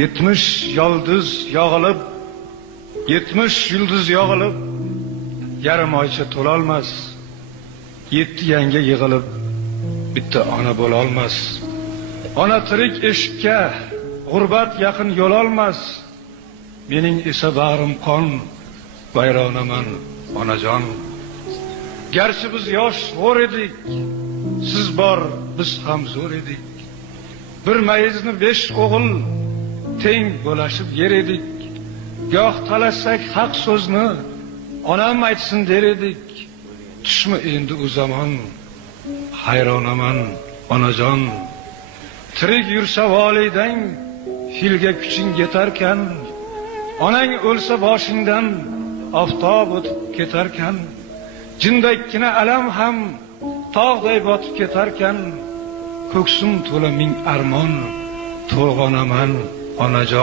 Yetmish yulduz yog'ilib, yarim oycha to'lolmas. 7 yanga yig'ilib, bitta ona bo'lolmas. Ona tirik eshikka, g'urbat yaqin yo'l olmas. Mening esa bag'rim qon, bayronaman onajon. Garchi biz yosh zo'r edik, siz bor, biz ham zo'r edik. Bir mayizni 5 o'g'il teng bo'lashib yer edik. Goh talashsak haq so'zni onam aytsin der edik. Tushmi endi u zamon, hayronaman onajon. Tirik yursa volidang, filga kuching yetarkan. Onang o'lsa boshingdan oftob o'tib ketarkan. Jindakkina alam ham tog'day botib ketarkan. Ko'ksim to'la ming armon, to'lg'onaman onajon.